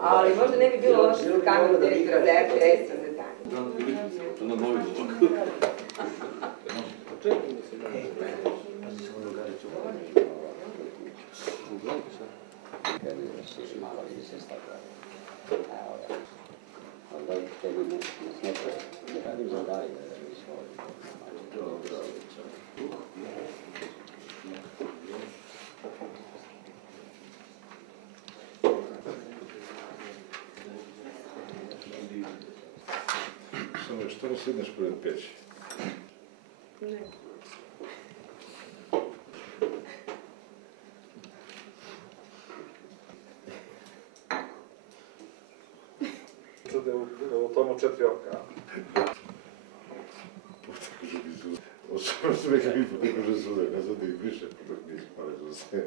Ali možda ne bi bilo loše za kameru direktora za RTS za detalje. Na novi blok. Samo što ne sjedneš pored peći? Ne. Čude u tomu 4 oka. Potako, že bi zule. Osobno se nekaj mi potako, že zule. Ne znam da ih više, potako nisam, ali zule.